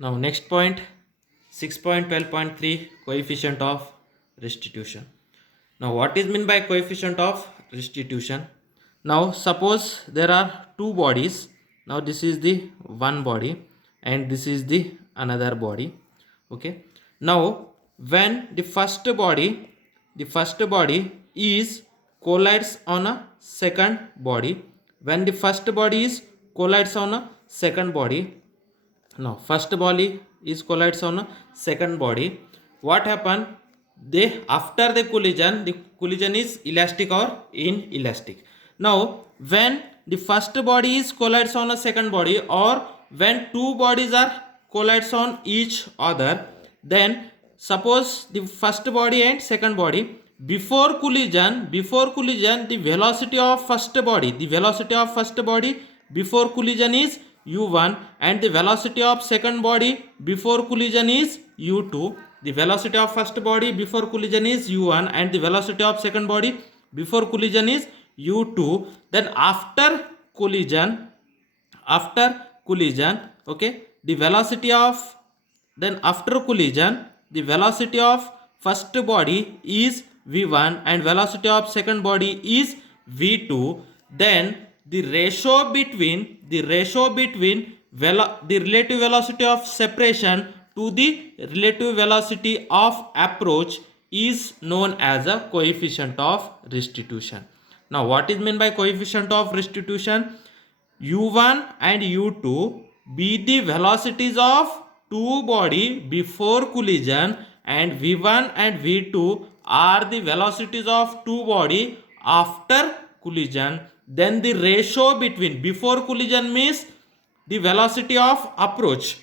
Now next point, 6.12.3, coefficient of restitution. Now what is meant by coefficient of restitution? Now suppose there are two bodies. Now this is the one body and this is the another body. Okay. Now when the first body is collides on a second body, when the first body is collides on a second body, now first body is collides on a second body, what happen, they after the collision is elastic or inelastic. Now when the first body is collides on a second body, or when two bodies are collides on each other, then suppose the first body and second body, before collision the velocity of first body before collision is u1, and the velocity of second body before collision is u2. The velocity of first body before collision is u1 and the velocity of second body before collision is u2. Then after collision, okay, the velocity of, then after collision the velocity of first body is v1 and velocity of second body is v2. Then the ratio between the relative velocity of separation to the relative velocity of approach is known as a coefficient of restitution. Now what is meant by coefficient of restitution? u1 and u2 be the velocities of two body before collision, and v1 and v2 are the velocities of two body after collision. Then the ratio between before collision means the velocity of approach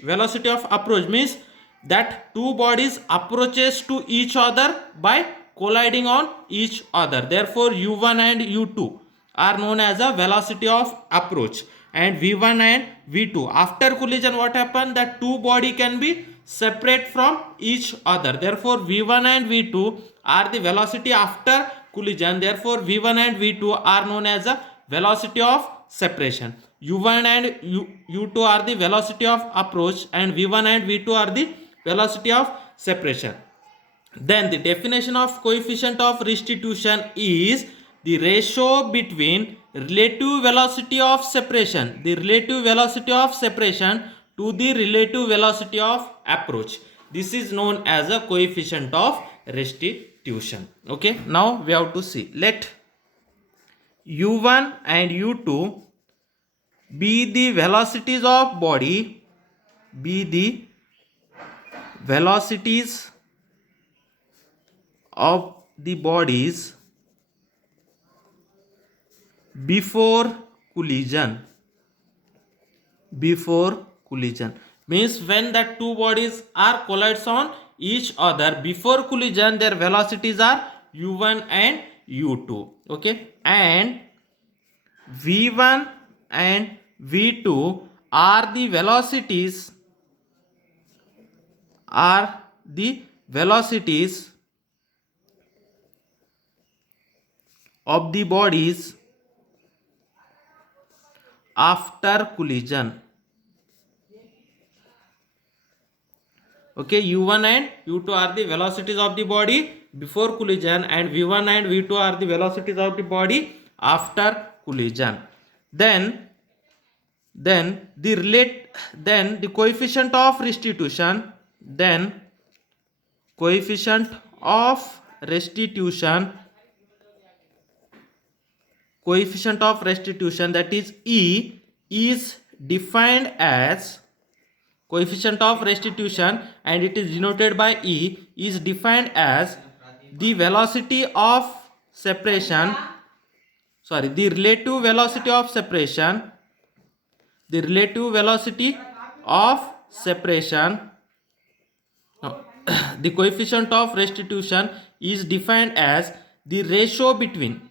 means that two bodies approaches to each other by colliding on each other. Therefore u1 and u2 are known as a velocity of approach, and v1 and v2 after collision, what happened, that two body can be separate from each other. Therefore v1 and v2 are the velocity after collision. Therefore v1 and v2 are known as a velocity of separation. u1 and u2 are the velocity of approach, and v1 and v2 are the velocity of separation. Then the definition of coefficient of restitution is the ratio between relative velocity of separation to the relative velocity of approach. This is known as a coefficient of restitution. Okay, now we have to see, let u1 and u2 be the velocities of body, be the velocities of the bodies before collision means when the two bodies are collides on each other before collision, their velocities are u1 and u2. Okay, and v1 and v2 are the velocities of the bodies after collision. Okay, u1 and u2 are the velocities of the body before collision, and v1 and v2 are the velocities of the body after collision. Then the coefficient of restitution, that is E, is defined as coefficient of restitution, and it is denoted by E, is defined as the velocity of separation, the relative velocity of separation the coefficient of restitution is defined as the ratio between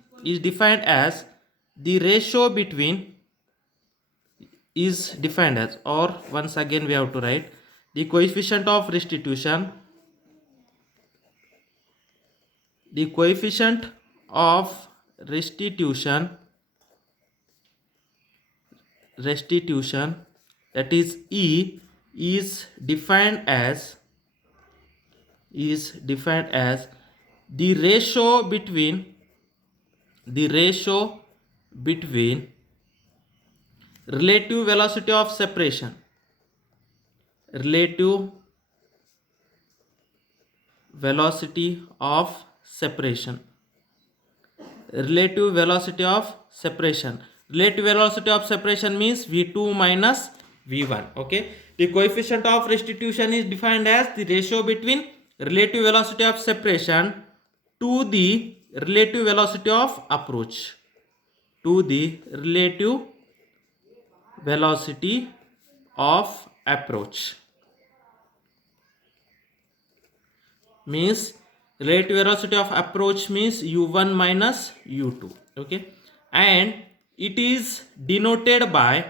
or once again we have to write the coefficient of restitution that is E, is defined as the ratio between relative velocity of separation, relative velocity of separation, relative velocity of separation. Relative velocity of separation means v2 minus v1. Okay, the coefficient of restitution is defined as the ratio between relative velocity of separation to the relative velocity of approach, to the relative velocity of approach. Means relative velocity of approach means u1 minus u2. Okay, and it is denoted by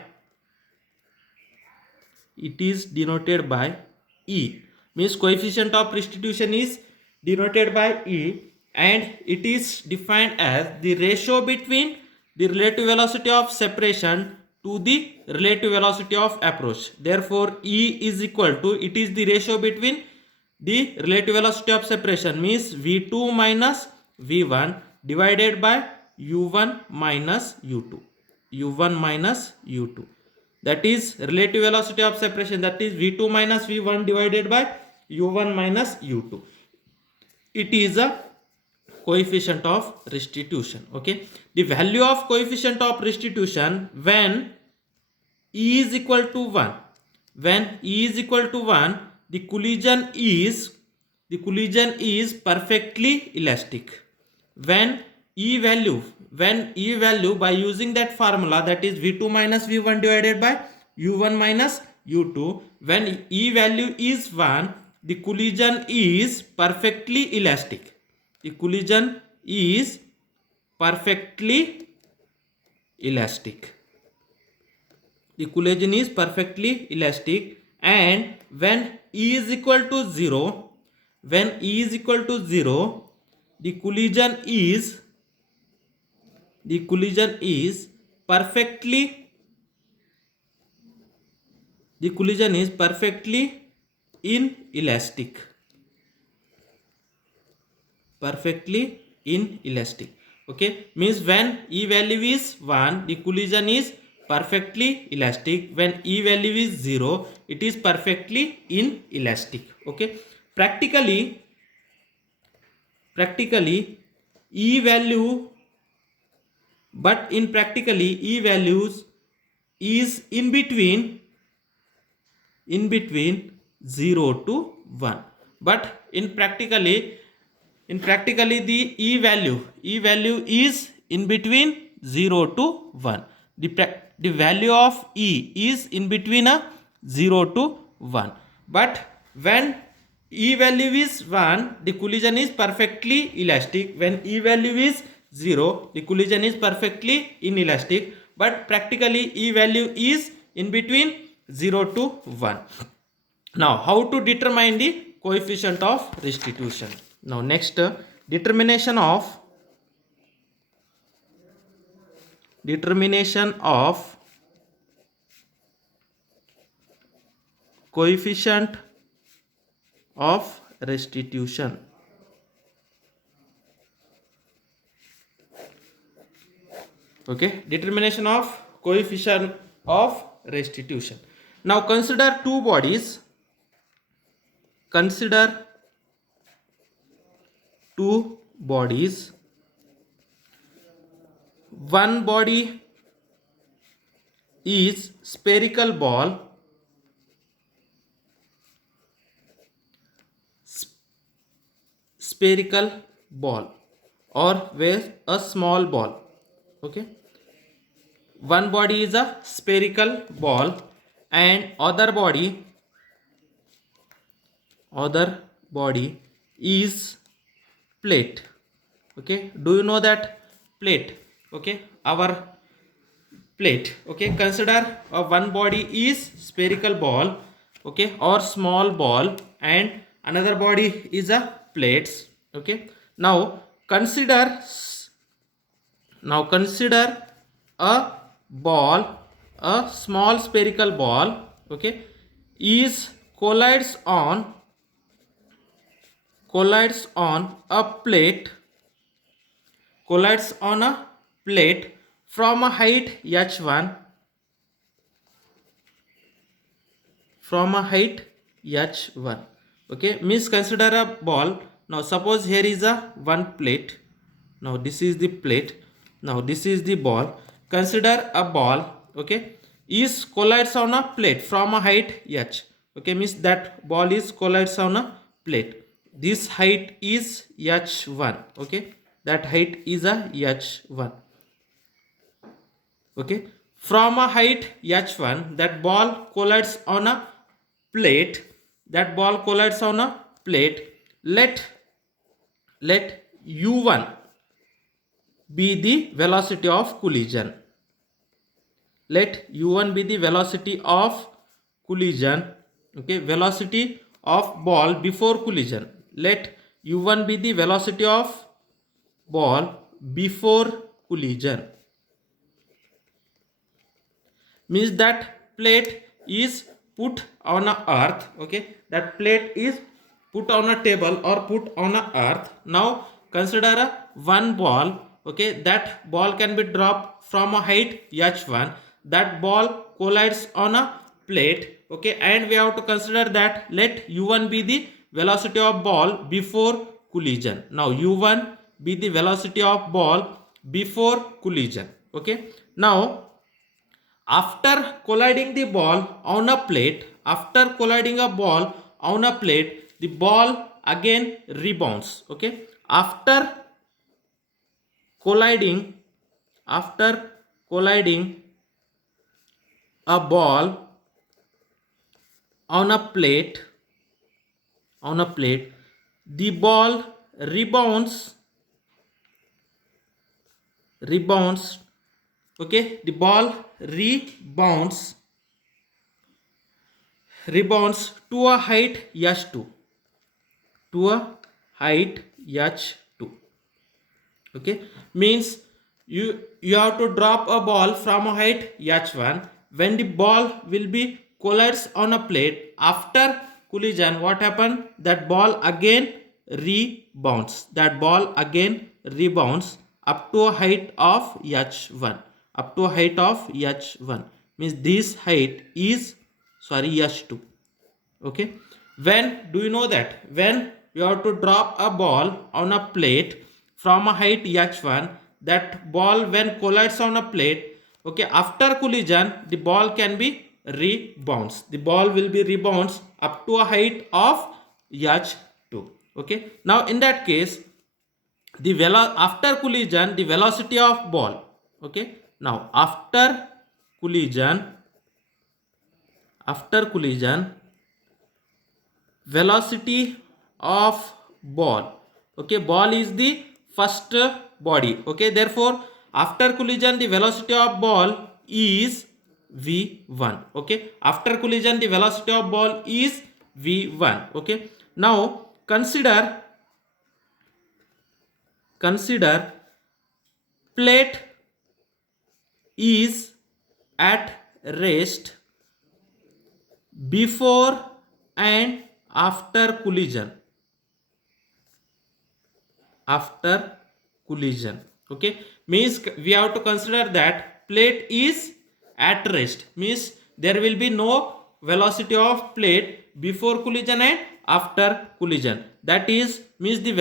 E. Means coefficient of restitution is denoted by E, and it is defined as the ratio between the relative velocity of separation to the relative velocity of approach. Therefore, E is equal to, it is the ratio between the relative velocity of separation means v2 minus v1 divided by u1 minus u2. That is relative velocity of separation, that is v2 minus v1 divided by u1 minus u2. It is a coefficient of restitution. Okay, the value of coefficient of restitution when E is equal to 1, the collision is perfectly elastic. When E value by using that formula, that is v2 minus v1 divided by u1 minus u2, when E value is 1, the collision is perfectly elastic. The collision is perfectly elastic. And when E is equal to 0, the collision is perfectly inelastic. Okay, means when E value is 1, the collision is perfectly elastic. When E value is 0, it is perfectly inelastic. Okay, practically E value, but in practically E values is in between 0 to 1, but in practically the E value is in between 0 to 1. The value of E is in between 0 to 1, but when E value is 1, the collision is perfectly elastic. When E value is 0, the collision is perfectly inelastic, but practically E value is in between 0 to 1. Now, how to determine the coefficient of restitution? Now, next, determination of coefficient of restitution. Okay, determination of coefficient of restitution. Now consider two bodies. One body is spherical ball, or with a small ball. Okay, one body is a spherical ball and other body is plate. Okay, do you know that plate? Okay, our plate. Okay, consider one body is spherical ball, okay, or small ball, and another body is a plates. Okay, now consider a ball, a small spherical ball. Okay, is collides on a plate from a height h1 h1. Okay, means consider a ball. Now suppose here is a one plate. Now this is the plate. Now this is the ball. Consider a ball. Okay, is collides on a plate from a height h. Okay, means that ball is collides on a plate. This height is h1. Okay, that height is a h1. Okay, from a height h1, that ball collides on a plate. Let u1 be the velocity of collision. Let u1 be the velocity of collision. Okay, velocity of ball before collision. Let u1 be the velocity of ball before collision. Means that plate is put on a earth. Okay, that plate is put on a table or put on a earth. Now consider a one ball. Okay, that ball can be dropped from a height h1. That ball collides on a plate. Okay, and we have to consider that let u1 be the velocity of ball before collision. Now u1 be the velocity of ball before collision. Okay, now after colliding the ball on a plate, the ball again rebounds. Okay, after colliding a ball on a plate, the ball rebounds. Okay, the ball rebounds to a height h2. Okay, means you have to drop a ball from a height h1. When the ball will be collides on a plate, after collision, what happened? That ball again rebounds. Up to a height of h1. Means this height is h2. Okay, when do you know that? When you have to drop a ball on a plate from a height h1, that ball when collides on a plate, okay, after collision the ball can be rebounds. The ball will be rebounds up to a height of h2. Okay, now in that case after collision the velocity of ball. Okay, now after collision velocity of ball. Okay, ball is the first body. Okay, therefore after collision the velocity of ball is v1. Okay, after collision the velocity of ball is v1. Okay, now consider plate is at rest before and after collision. Okay, means we have to consider that plate is at rest, means there will be no velocity of plate before collision and after collision. That is means the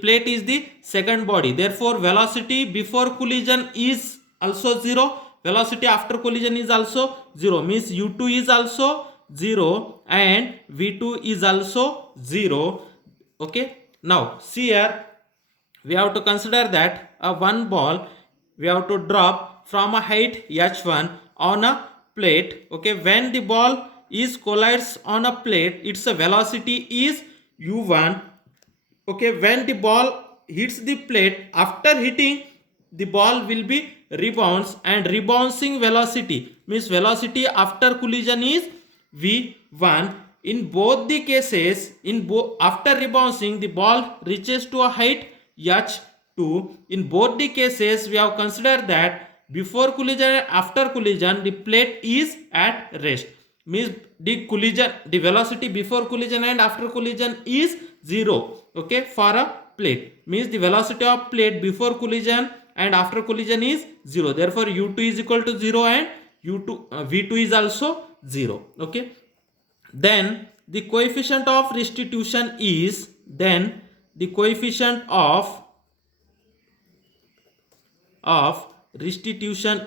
plate is the second body, therefore velocity before collision is also 0, velocity after collision is also 0, means u2 is also 0 and v2 is also 0. Okay, now see here we have to consider that one ball we have to drop from a height h1 on a plate. Okay, when the ball is collides on a plate, its velocity is u1. Okay, when the ball hits the plate, after hitting the ball will be rebounds, and rebounding velocity means velocity after collision is v1. In both the cases, after rebounding the ball reaches to a height h2. In both the cases we have considered that before collision and after collision the plate is at rest. means the collision, the velocity before collision and after collision is 0. Okay, for a plate means the velocity of plate before collision and after collision is 0. Therefore, u2 is equal to 0 and v2 is also 0. Okay. Then the coefficient of restitution is restitution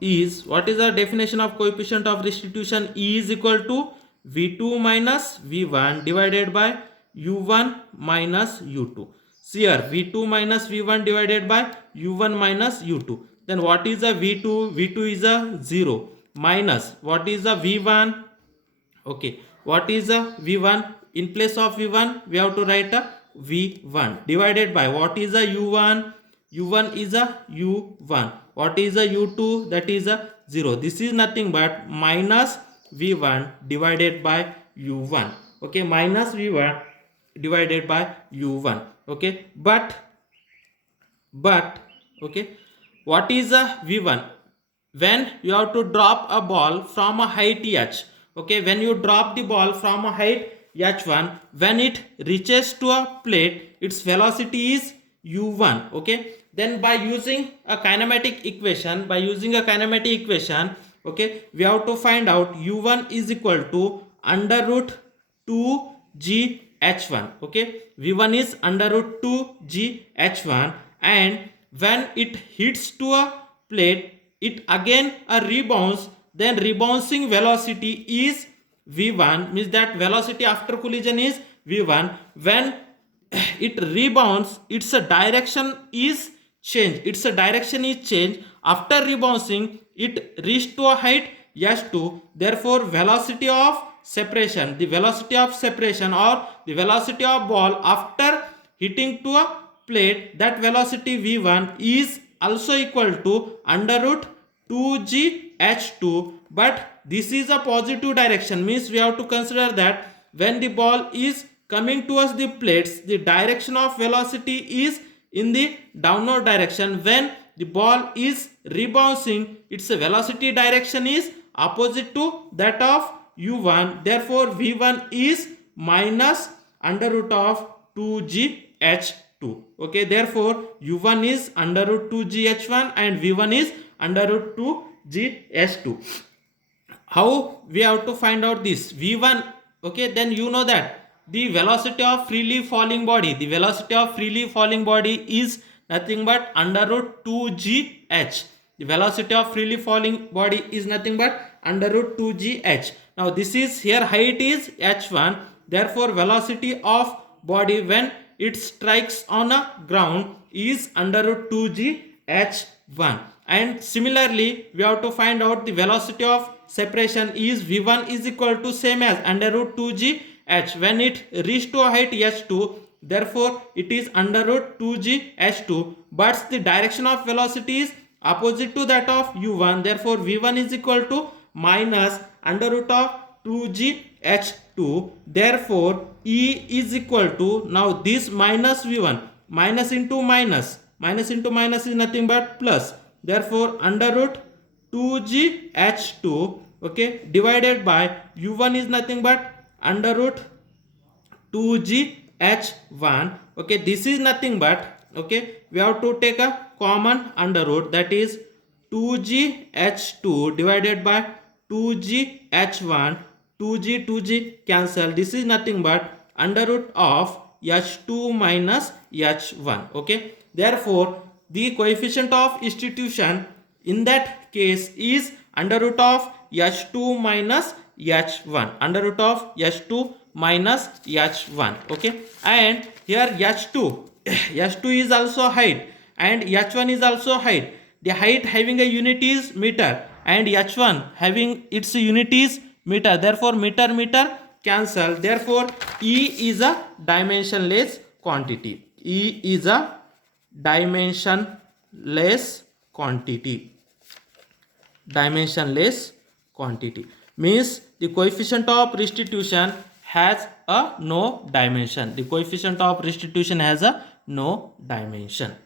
is what is the definition of coefficient of restitution? E is equal to v2 minus v1 divided by u1 minus u2. See here, v2 minus v1 divided by u1 minus u2. Then what is the v2? V2 is a 0 minus what is the v1? Okay, what is a v1? In place of v1 we have to write a v1 divided by what is a u1? u1 is a u1. What is a u2? That is a 0. This is nothing but minus v1 divided by u1. Okay, minus v1 divided by u1. Okay, but okay, what is a v1? When you have to drop a ball from a height h. Okay, when you drop the ball from a height h1, when it reaches to a plate, its velocity is u1. Okay, then by using a kinematic equation, okay, we have to find out u1 is equal to under root 2g h1. Okay, v1 is under root 2g h1, and when it hits to a plate, it again rebounds. Then rebouncing velocity is v1, means that velocity after collision is v1. When it rebounds, its direction is changed. After rebounding, it reached to a height h2. Therefore, velocity of separation or the velocity of ball after hitting to a plate, that velocity v1 is also equal to under root 2g h2. But this is a positive direction, means we have to consider that when the ball is coming towards the plates, the direction of velocity is in the downward direction. When the ball is rebounding, its velocity direction is opposite to that of u1. Therefore, v1 is minus under root of 2g h2. Okay, therefore u1 is under root 2g h1 and v1 is under root 2g h2. How we have to find out this v1? Okay, then you know that the velocity of freely falling body is nothing but under root 2gh. The velocity of freely falling body is nothing but under root 2gh. Now this is here, height is h1. Therefore, velocity of body when it strikes on a ground is under root 2gh1. And similarly, we have to find out the velocity of separation is v1 is equal to same as under root 2gh when it reached to a height h2. Therefore, it is under root 2g h2, but the direction of velocity is opposite to that of u1. Therefore, v1 is equal to minus under root of 2g h2. Therefore, E is equal to, now this minus v1, minus into minus is nothing but plus. Therefore, under root 2g h2, okay, divided by u1 is nothing but under root 2g h1. Okay, this is nothing but, okay, we have to take a common under root, that is 2g h2 divided by 2g h1. 2g cancel. This is nothing but under root of h2 minus h1. Okay, therefore the coefficient of restitution in that case is under root of h2 minus h1, under root of h2 minus h1. Okay, and here h2 is also height and h1 is also height. The height having a unit is meter and h1 having its unit is meter. Therefore, meter cancel. Therefore, E is a dimensionless quantity. E is a dimensionless quantity. Dimensionless quantity means the coefficient of restitution has a no dimension. The coefficient of restitution has a no dimension.